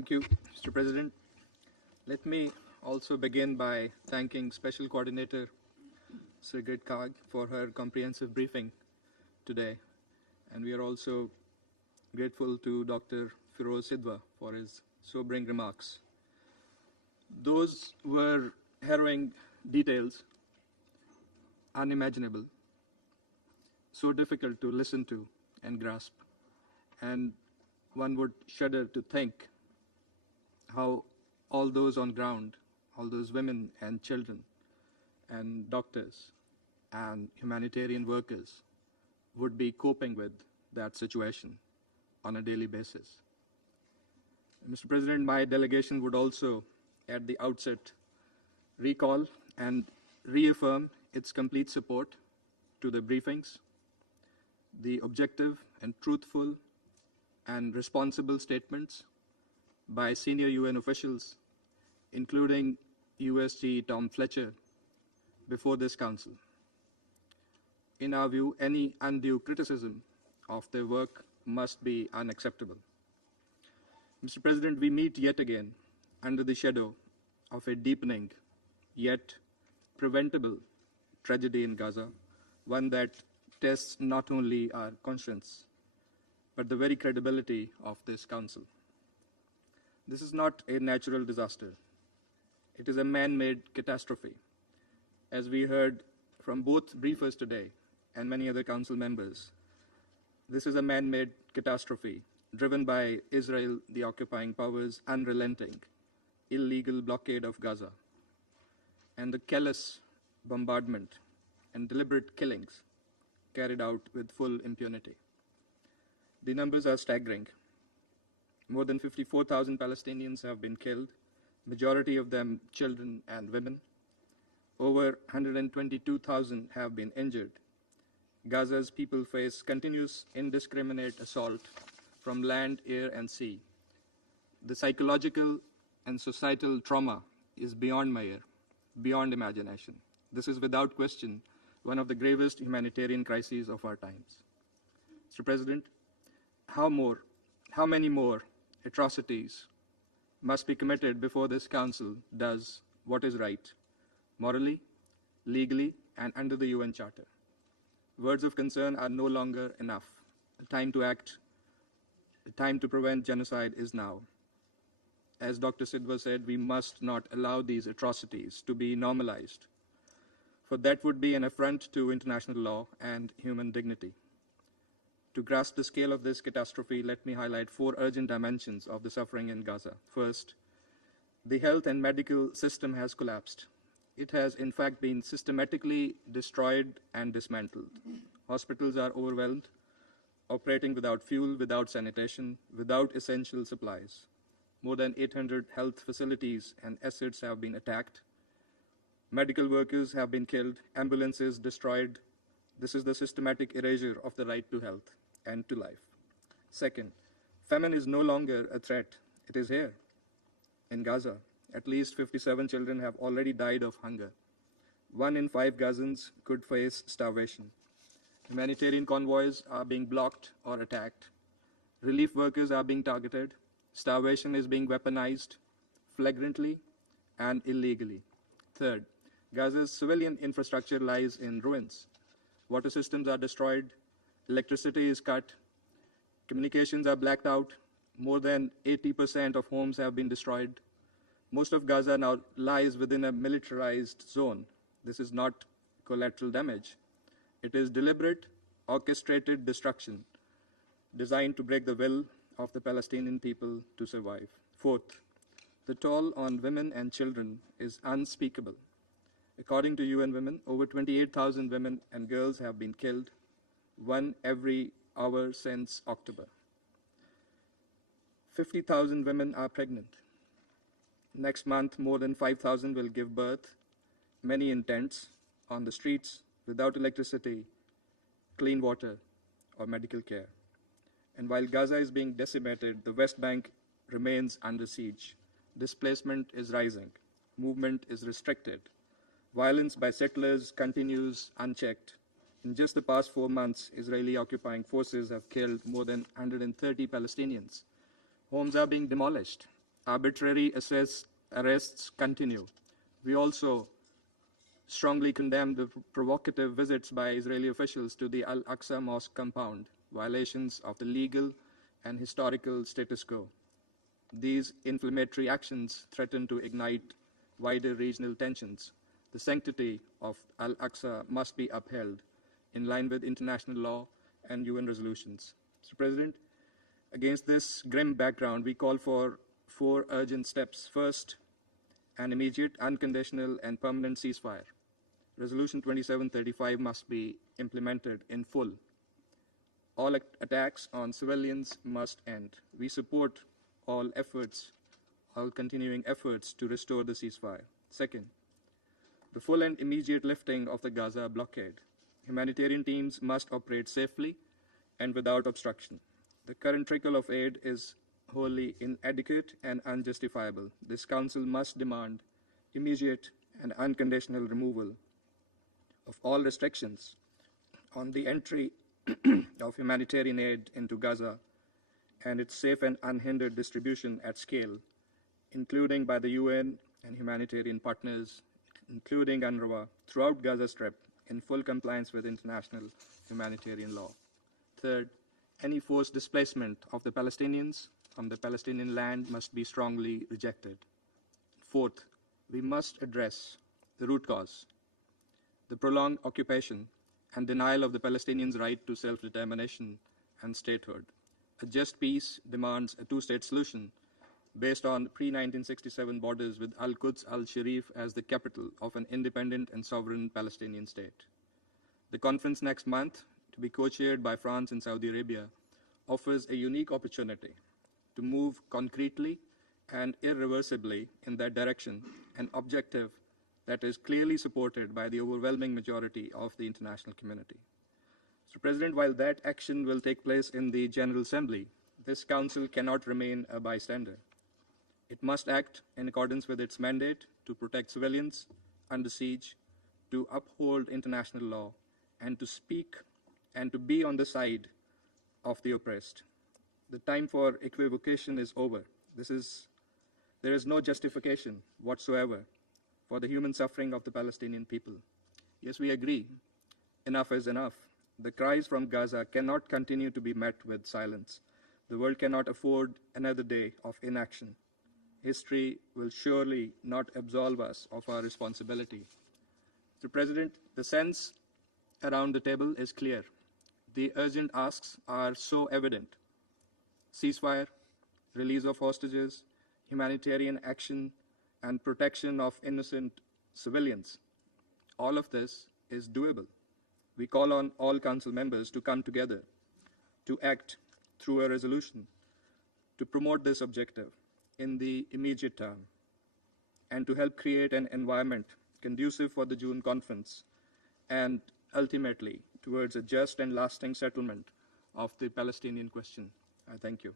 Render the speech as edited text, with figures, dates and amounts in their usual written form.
Thank you, Mr. President. Let me also begin by thanking Special Coordinator Sigrid Kaag for her comprehensive briefing today. And we are also grateful to Dr. Firoz Sidwa for his sobering remarks. Those were harrowing details, unimaginable, so difficult to listen to and grasp. And one would shudder to think how all those on ground, all those women and children and doctors and humanitarian workers would be coping with that situation on a daily basis. Mr. President, my delegation would also, at the outset, recall and reaffirm its complete support to the briefings, the objective and truthful and responsible statements by senior UN officials, including USG Tom Fletcher, before this Council. In our view, any undue criticism of their work must be unacceptable. Mr. President, we meet yet again under the shadow of a deepening yet preventable tragedy in Gaza, one that tests not only our conscience, but the very credibility of this Council. This is not a natural disaster. It is a man-made catastrophe. As we heard from both briefers today and many other Council members, this is a man-made catastrophe driven by Israel, the occupying powers' unrelenting, illegal blockade of Gaza, and the callous bombardment and deliberate killings carried out with full impunity. The numbers are staggering. More than 54,000 Palestinians have been killed, majority of them children and women. Over 122,000 have been injured. Gaza's people face continuous indiscriminate assault from land, air, and sea. The psychological and societal trauma is beyond measure, beyond imagination. This is without question one of the gravest humanitarian crises of our times. Mr. President, how many more atrocities must be committed before this Council does what is right, morally, legally, and under the UN Charter? Words of concern are no longer enough. The time to act, the time to prevent genocide is now. As Dr. Sidwa said, we must not allow these atrocities to be normalized, for that would be an affront to international law and human dignity. To grasp the scale of this catastrophe, let me highlight 4 urgent dimensions of the suffering in Gaza. First, the health and medical system has collapsed. It has, in fact, been systematically destroyed and dismantled. Hospitals are overwhelmed, operating without fuel, without sanitation, without essential supplies. More than 800 health facilities and assets have been attacked. Medical workers have been killed, ambulances destroyed. This is the systematic erasure of the right to health and to life. Second, famine is no longer a threat. It is here. In Gaza, at least 57 children have already died of hunger. 1 in 5 Gazans could face starvation. Humanitarian convoys are being blocked or attacked. Relief workers are being targeted. Starvation is being weaponized flagrantly and illegally. Third, Gaza's civilian infrastructure lies in ruins. Water systems are destroyed, electricity is cut, communications are blacked out, more than 80% of homes have been destroyed. Most of Gaza now lies within a militarized zone. This is not collateral damage. It is deliberate, orchestrated destruction designed to break the will of the Palestinian people to survive. Fourth, the toll on women and children is unspeakable. According to UN Women, over 28,000 women and girls have been killed, 1 every hour since October. 50,000 women are pregnant. Next month, more than 5,000 will give birth, many in tents, on the streets, without electricity, clean water, or medical care. And while Gaza is being decimated, the West Bank remains under siege. Displacement is rising. Movement is restricted. Violence by settlers continues unchecked. In just the past 4 months, Israeli occupying forces have killed more than 130 Palestinians. Homes are being demolished. Arbitrary arrests continue. We also strongly condemn the provocative visits by Israeli officials to the Al-Aqsa Mosque compound, violations of the legal and historical status quo. These inflammatory actions threaten to ignite wider regional tensions. The sanctity of Al-Aqsa must be upheld in line with international law and UN resolutions. Mr. President, against this grim background, we call for 4 urgent steps. First, an immediate, unconditional, and permanent ceasefire. Resolution 2735 must be implemented in full. All attacks on civilians must end. We support all continuing efforts to restore the ceasefire. Second, the full and immediate lifting of the Gaza blockade. Humanitarian teams must operate safely and without obstruction. The current trickle of aid is wholly inadequate and unjustifiable. This Council must demand immediate and unconditional removal of all restrictions on the entry of humanitarian aid into Gaza and its safe and unhindered distribution at scale, including by the UN and humanitarian partners, including UNRWA, throughout Gaza Strip, in full compliance with international humanitarian law. Third, any forced displacement of the Palestinians from the Palestinian land must be strongly rejected. Fourth, we must address the root cause, the prolonged occupation and denial of the Palestinians' right to self-determination and statehood. A just peace demands a two-state solution based on pre-1967 borders with Al-Quds al-Sharif as the capital of an independent and sovereign Palestinian state. The conference next month, to be co-chaired by France and Saudi Arabia, offers a unique opportunity to move concretely and irreversibly in that direction, an objective that is clearly supported by the overwhelming majority of the international community. Mr. President, while that action will take place in the General Assembly, this Council cannot remain a bystander. It must act in accordance with its mandate to protect civilians under siege, to uphold international law, and to speak and to be on the side of the oppressed. The time for equivocation is over. There is no justification whatsoever for the human suffering of the Palestinian people. Yes, we agree. Enough is enough. The cries from Gaza cannot continue to be met with silence. The world cannot afford another day of inaction. History will surely not absolve us of our responsibility. Mr. President, the sense around the table is clear. The urgent asks are so evident. Ceasefire, release of hostages, humanitarian action, and protection of innocent civilians. All of this is doable. We call on all Council members to come together, to act through a resolution, to promote this objective in the immediate term, and to help create an environment conducive for the June conference, and ultimately towards a just and lasting settlement of the Palestinian question. I thank you.